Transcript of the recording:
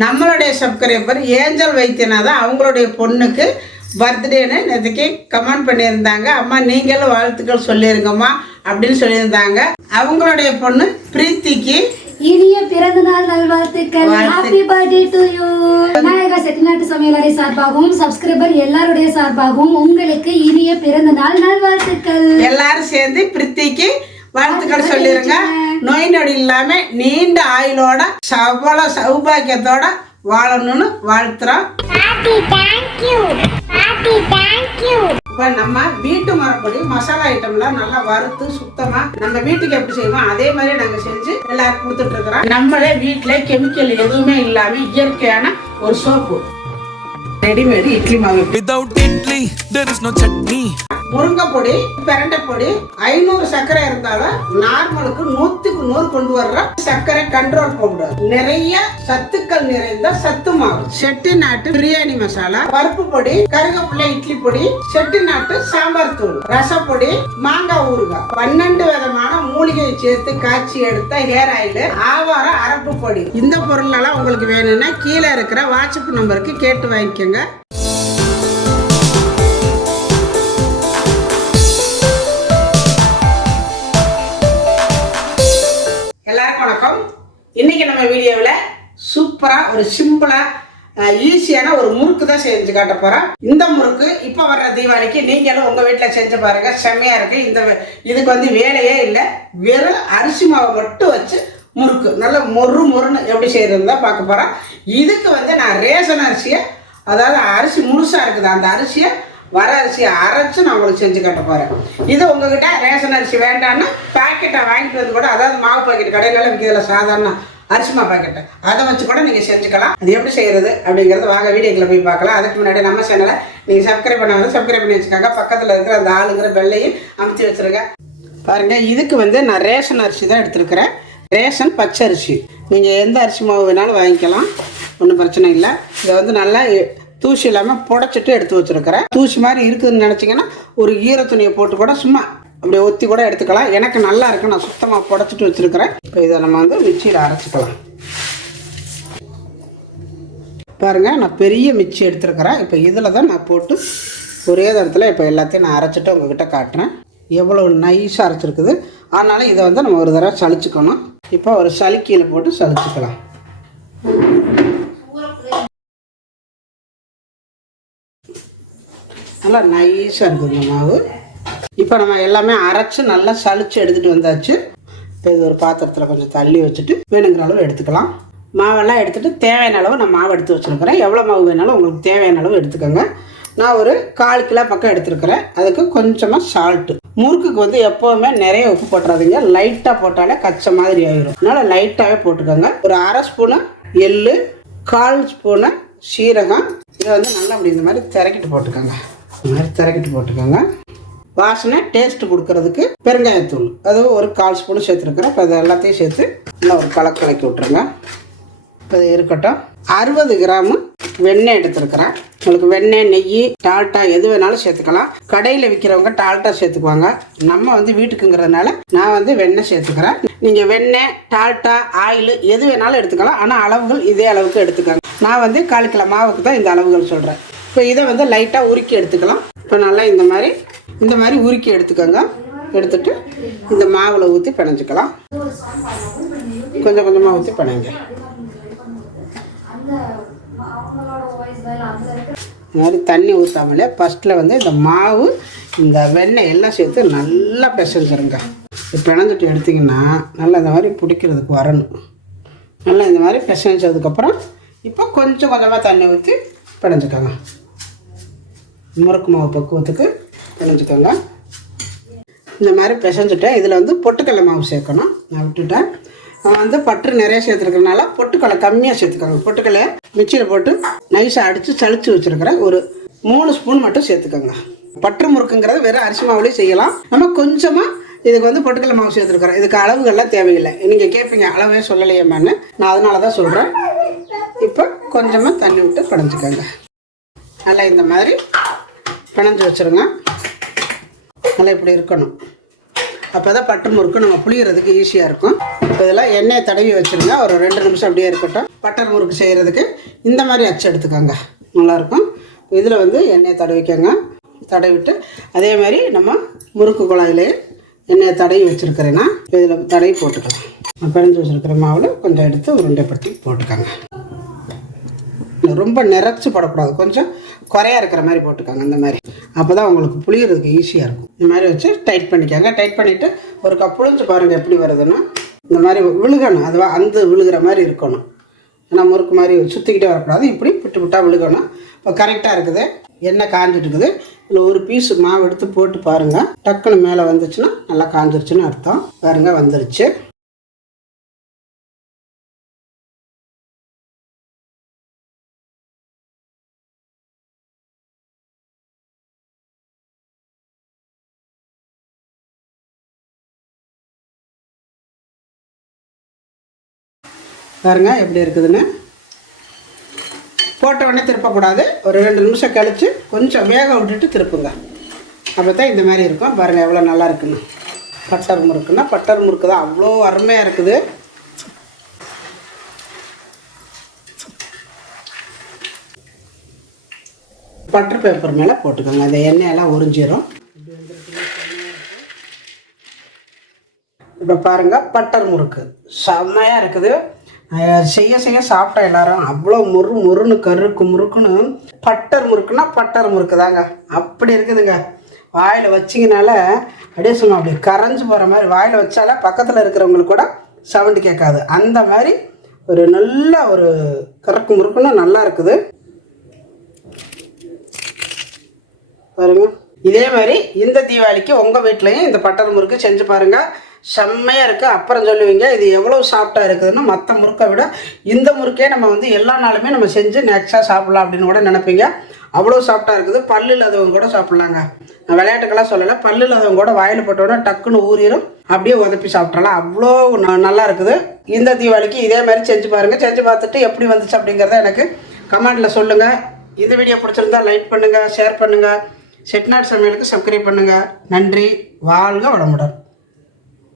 நம்மளுடைய subscriber angel Vaidyanathan அவங்களுடைய பொண்ணுக்கு பர்த்டேன்னு நேற்றுக்கு கமெண்ட் பண்ணியிருந்தாங்க. அம்மா நீங்களும் வாழ்த்துக்கள் சொல்லியிருங்கம்மா அப்படின்னு சொல்லியிருந்தாங்க. அவங்களுடைய பொண்ணு பிரீத்திக்கு இனிய பிறந்தநாள் நல்வாழ்த்துக்கள். Happy birthday to you. Vinayaka செட்டிநாட்டு சமையலறை சார்பாகவும் சப்ஸ்கிரைபர் எல்லாருடைய சார்பாகவும் உங்களுக்கு இனிய பிறந்தநாள் நல்வாழ்த்துக்கள். எல்லாரும் சேர்ந்து பிரீத்திக்கு வாழ்த்துக்கள் சொல்லிருங்க. நோய் நொடி இல்லாம நீண்ட ஆயுளோட சபல சௌபாக்கியத்தோட வாழணும்னு வாழ்த்துறோம். இப்ப நம்ம வீட்டு மரப்படி மசாலா ஐட்டம்லாம் நல்லா வறுத்து சுத்தமா நம்ம வீட்டுக்கு எப்படி செய்வோம் அதே மாதிரி நாங்க செஞ்சு எல்லாருக்கும் கொடுத்துட்டு இருக்கிறோம். நம்மளே வீட்டுல கெமிக்கல் எதுவுமே இல்லாம இயற்கையான ஒரு சோப்பு, ரெடிமேட் இட்லி மாவு. Without idli there is no chutney. முருங்கை பொடி, பிரண்டை பொடி, 500 சர்க்கரை இருந்தாலும் நார்மலுக்கு 100க்கு 100 கொண்டு வர்ற சர்க்கரை கண்ட்ரோல் பவுடர், நிறைய சத்துக்கள் நிறைந்த சத்து மாவு, செட்டிநாட்டு பிரியாணி மசாலா, பருப்பு பொடி, கருவேப்பிலை இட்லி பொடி, செட்டிநாட்டு சாம்பார் தூள், ரசப்பொடி, மாங்காய் ஊறுகாய், 12 விதமான மூலிகையை சேர்த்து காய்ச்சி எடுத்த ஹேர் ஆயில், ஆவார அரப்பு பொடி. இந்த பொருள் எல்லாம் உங்களுக்கு வேணும்னா கீழே இருக்கிற வாட்ஸ்அப் நம்பருக்கு கேட்டு வாங்கிக்கோங்க. எல்லாருக்கும் வணக்கம். இன்னைக்கு நம்ம வீடியோவில் சூப்பரா ஒரு சிம்பிளா ஈஸியான ஒரு முறுக்கு தான் செஞ்சு காட்ட போறோம். இந்த முறுக்கு இப்போ வர்ற தீபாவளிக்கு நீங்களும் உங்க வீட்டில் செஞ்சு பாருங்க, செம்மையா இருக்கு. இதுக்கு வந்து வேலையே இல்லை, வெறும் அரிசி மாவை மட்டும் வச்சு முறுக்கு நல்ல மொறுன்னு எப்படி செய்யறதுன்னு தான் பார்க்க போறோம். இதுக்கு வந்து நான் ரேஷன் அரிசியை, அதாவது அரிசி முழுசா இருக்குது, அந்த அரிசியை வர அரிசியை அரைச்சு நான் உங்களுக்கு செஞ்சு கட்ட போகிறேன். இது உங்ககிட்ட ரேஷன் அரிசி வேண்டாம்னா பேக்கெட்டை வாங்கிட்டு வந்து கூட, அதாவது மாவு பாக்கெட் கடையில விற்கிறதுல சாதாரண அரிசி மாவு பாக்கெட்டை அதை வச்சு கூட நீங்கள் செஞ்சுக்கலாம். அது எப்படி செய்கிறது அப்படிங்கிறது வாங்க வீடியோக்குள்ள போய் பார்க்கலாம். அதுக்கு முன்னாடி நம்ம சேனலை நீங்கள் சப்ஸ்கிரைப் பண்ண சப்ஸ்கிரைப் பண்ணி வச்சுக்காங்க. பக்கத்தில் இருக்கிற அந்த ஆளுங்கிற பெல்லையும் அமுத்தி வச்சுருங்க. பாருங்கள், இதுக்கு வந்து நான் ரேஷன் அரிசி தான் எடுத்துருக்கிறேன். ரேஷன் பச்சரிசி. நீங்கள் எந்த அரிசி மாவு வேணாலும் வாங்கிக்கலாம், ஒன்றும் பிரச்சனை இல்லை. இதை வந்து நல்லா தூசி இல்லாமல் புடைச்சிட்டு எடுத்து வச்சுருக்கிறேன். தூசி மாதிரி இருக்குதுன்னு நினச்சிங்கன்னா ஒரு ஈர துணியை போட்டு கூட சும்மா அப்படியே ஒத்தி கூட எடுத்துக்கலாம். எனக்கு நல்லா இருக்கு, நான் சுத்தமாக புடைச்சிட்டு வச்சுருக்கிறேன். இப்போ இதை நம்ம வந்து மிக்சியில் அரைச்சிக்கலாம். பாருங்கள், நான் பெரிய மிக்சி எடுத்துருக்கிறேன். இப்போ இதில் தான் நான் போட்டு ஒரே இடத்துல இப்போ எல்லாத்தையும் நான் அரைச்சிட்டு உங்ககிட்ட காட்டுறேன். எவ்வளோ நைஸாக அரைச்சிருக்குது. அதனால இதை வந்து நம்ம ஒரு தடவை சளிச்சுக்கணும். இப்போ ஒரு சளிக்கையில் போட்டு சளிச்சுக்கலாம். நல்லா நைஸாக இருக்குது இந்த மாவு. இப்போ நம்ம எல்லாமே அரைச்சி நல்லா சளிச்சு எடுத்துகிட்டு வந்தாச்சு. இப்போ இது ஒரு பாத்திரத்தில் கொஞ்சம் தள்ளி வச்சுட்டு வேணுங்கிற அளவு எடுத்துக்கலாம். மாவெல்லாம் எடுத்துகிட்டு தேவையான அளவு நான் மாவு எடுத்து வச்சுருக்கிறேன். எவ்வளோ மாவு வேணாலும் உங்களுக்கு தேவையான அளவு எடுத்துக்கோங்க. நான் ஒரு 1/4 கிலோ பக்கம் எடுத்துருக்கிறேன். அதுக்கு கொஞ்சமாக சால்ட்டு. முறுக்குக்கு வந்து எப்போவுமே நிறைய உப்பு போட்டுறாதீங்க, லைட்டாக போட்டாலே கச்ச மாதிரி ஆகிடும். அதனால் லைட்டாகவே போட்டுக்கோங்க. ஒரு 1/2 ஸ்பூனு எள்ளு, 1/4 ஸ்பூனு சீரகம். இதை வந்து நல்லா அப்படி இந்த மாதிரி திரக்கிட்டு போட்டுக்கோங்க. இந்த மாதிரி திரக்கிட்டு போட்டுக்கோங்க. வாசனை டேஸ்ட்டு கொடுக்கறதுக்கு பெருங்காயத்தூள், அது ஒரு 1/4 ஸ்பூனு சேர்த்துருக்குறேன். இப்போ அதை எல்லாத்தையும் சேர்த்து நல்லா ஒரு கலக்கி விட்ருங்க. இப்போ இது இருக்கட்டும். 60 கிராமு வெண்ணெய் எடுத்துருக்கிறேன். உங்களுக்கு வெண்ணெய், நெய், டால்டா எது வேணாலும் சேர்த்துக்கலாம். கடையில் விற்கிறவங்க டால்டா சேர்த்துக்குவாங்க. நம்ம வந்து வீட்டுக்குங்கிறதுனால நான் வந்து வெண்ணெய் சேர்த்துக்கிறேன். நீங்கள் வெண்ணெய், டால்டா, ஆயில் எது வேணாலும் எடுத்துக்கலாம். ஆனால் அளவுகள் இதே அளவுக்கு எடுத்துக்கோங்க. நான் வந்து 1/4 கிலோ மாவுக்கு தான் இந்த அளவுகள் சொல்கிறேன். இப்போ இதை வந்து லைட்டாக உருக்கி எடுத்துக்கலாம். இப்போ நல்லா இந்த மாதிரி உருக்கி எடுத்துக்கோங்க. எடுத்துட்டு இந்த மாவில் ஊற்றி பிணைஞ்சிக்கலாம். கொஞ்சம் கொஞ்சமாக ஊற்றி பிணைங்க. இந்த மாதிரி தண்ணி ஊற்றாமலே ஃபஸ்ட்டில் வந்து இந்த மாவு, இந்த வெண்ணெய் எல்லாம் சேர்த்து நல்லா பிசைஞ்சிருங்க. பிணைஞ்சிட்டு எடுத்திங்கன்னா நல்லா இந்த மாதிரி பிடிக்கிறதுக்கு வரணும். நல்லா இந்த மாதிரி பிசைஞ்சதுக்கப்புறம் இப்போ கொஞ்சம் கொஞ்சமாக தண்ணி ஊற்றி பிணைஞ்சிக்கோங்க. முறுக்கு மாவு பக்குவத்துக்கு பிணைஞ்சிக்கோங்க. இந்த மாதிரி பிசைஞ்சிட்டேன். இதில் வந்து பொட்டுக்கடலை மாவு சேர்க்கணும். நான் விட்டுட்டேன். நான் வந்து பட்டர் நிறைய சேர்த்துருக்கறனால பொட்டுக்கடலை கம்மியாக சேர்த்துக்கோங்க. பொட்டுக்கடலை மிக்சியில் போட்டு நைஸாக அடித்து சளிச்சு வச்சுருக்கிறேன். ஒரு 3 ஸ்பூன் மட்டும் சேர்த்துக்கோங்க. பட்டர் முறுக்குங்கிறது வெறும் அரிசி மாவுலேயும் செய்யலாம். நம்ம கொஞ்சமாக இதுக்கு வந்து பொட்டுக்கடலை மாவு சேர்த்துருக்குறேன். இதுக்கு அளவுகள்லாம் தேவையில்லை. நீங்கள் கேட்பீங்க அளவே சொல்லலையேம்மான்னு, நான் அதனால தான் சொல்கிறேன். இப்போ கொஞ்சமாக தண்ணி விட்டு பிணைஞ்சிக்கோங்க. நல்லா இந்த மாதிரி பிணைஞ்சி வச்சுருங்க. நல்லா இப்படி இருக்கணும். அப்போ தான் பட்டர் முறுக்கு நம்ம புளியறதுக்கு ஈஸியாக இருக்கும். இப்போ இதெல்லாம் எண்ணெயை தடவி வச்சுருங்க, ஒரு 2 நிமிஷம் அப்படியே இருக்கட்டும். பட்டர் முறுக்கு செய்கிறதுக்கு இந்த மாதிரி அச்சு எடுத்துக்கோங்க, நல்லாயிருக்கும். இதில் வந்து எண்ணெயை தடவிக்கோங்க, தடவிட்டு அதே மாதிரி நம்ம முறுக்கு குழாயிலே எண்ணெயை தடவி வச்சுருக்கிறேன்னா இதில் தடவி போட்டுக்கலாம். பிணைஞ்சு வச்சுருக்கிற மாவில் கொஞ்சம் எடுத்து உருண்டைப்பட்டி போட்டுக்கோங்க. ரொம்ப நிறச்சி போடக்கூடாது, கொஞ்சம் குறையா இருக்கிற மாதிரி போட்டுக்கோங்க. இந்த மாதிரி அப்போ தான் உங்களுக்கு புளியறதுக்கு ஈஸியாக இருக்கும். இந்த மாதிரி வச்சு டைட் பண்ணிக்கோங்க. டைட் பண்ணிவிட்டு ஒரு கப் புளிஞ்சு பாருங்கள் எப்படி வருதுன்னா, இந்த மாதிரி விழுகணும், அது அந்த விழுகிற மாதிரி இருக்கணும். ஏன்னா முறுக்கு மாதிரி சுற்றிக்கிட்டே வரக்கூடாது, இப்படி விட்டு விட்டால் விழுகணும். இப்போ கரெக்டாக இருக்குது, எண்ணெய் காஞ்சிட்டு இருக்குது. இதில் ஒரு பீஸ் மாவு எடுத்து போட்டு பாருங்கள், டக்குன்னு மேலே வந்துச்சுன்னா நல்லா காஞ்சிருச்சுன்னு அர்த்தம். பாருங்கள் வந்துருச்சு. பாருங்கள் எப்படி இருக்குதுன்னு. போட்ட உடனே திருப்பக்கூடாது, ஒரு 2 நிமிஷம் கழித்து கொஞ்சம் வேக விட்டுட்டு திருப்புங்க. அப்போ தான் இந்த மாதிரி இருக்கும். பாருங்கள் எவ்வளோ நல்லா இருக்குன்னு. பட்டர் முறுக்குன்னா பட்டர் முறுக்கு தான், அவ்வளோ அருமையாக இருக்குது. பட்டர் பேப்பர் மேலே போட்டுக்கோங்க, அந்த எண்ணெயெல்லாம் உறிஞ்சிடும். இப்போ பாருங்கள் பட்டர் முறுக்கு செம்மையாக இருக்குது. செய்ய செய்ய சாப்பிட்டா எல்லாரும் அவ்வளோ முறுன்னு கருக்கு முறுக்குன்னு. பட்டர் முறுக்குன்னா பட்டர் முறுக்கு தாங்க, அப்படி இருக்குதுங்க. வாயில் வச்சிங்கனால அப்படியே சும்மா அப்படி கரைஞ்சி போகிற மாதிரி, வாயில் வச்சாலே பக்கத்தில் இருக்கிறவங்களுக்கு கூட சவுண்டு கேட்காது, அந்த மாதிரி ஒரு நல்ல ஒரு கருக்கு முறுக்குன்னு நல்லா இருக்குது. பாருங்க, இதே மாதிரி இந்த தீபாவளிக்கு உங்கள் வீட்லேயும் இந்த பட்டர் முறுக்கு செஞ்சு பாருங்கள், செம்மையாக இருக்குது. அப்புறம் சொல்லுவீங்க இது எவ்வளோ சாஃப்டாக இருக்குதுன்னு. மற்ற முறுக்கை விட இந்த முறுக்கே நம்ம வந்து எல்லா நாளுமே நம்ம செஞ்சு நெக்ஸ்ட்டாக சாப்பிட்லாம் அப்படின்னு கூட நினைப்பீங்க. அவ்வளோ சாஃப்டாக இருக்குது. பல்லு இல்லாதவங்க கூட சாப்பிட்லாங்க. நான் விளையாட்டுக்கெல்லாம் சொல்லலை, பல்லு இல்லாதவங்க கூட வாயில் போட்டோன்னா டக்குன்னு ஊறிடும், அப்படியே உதப்பி சாப்பிட்றலாம், அவ்வளோ நல்லா இருக்குது. இந்த தீபாவளிக்கு இதே மாதிரி செஞ்சு பாருங்கள். செஞ்சு பார்த்துட்டு எப்படி வந்துச்சு அப்படிங்கிறத எனக்கு கமெண்டில் சொல்லுங்கள். இந்த வீடியோ பிடிச்சிருந்தா லைக் பண்ணுங்கள், ஷேர் பண்ணுங்கள். செட்டிநாடு சமையலுக்கு சப்ஸ்கிரைப் பண்ணுங்கள். நன்றி, வாழ்க வளமுடன்.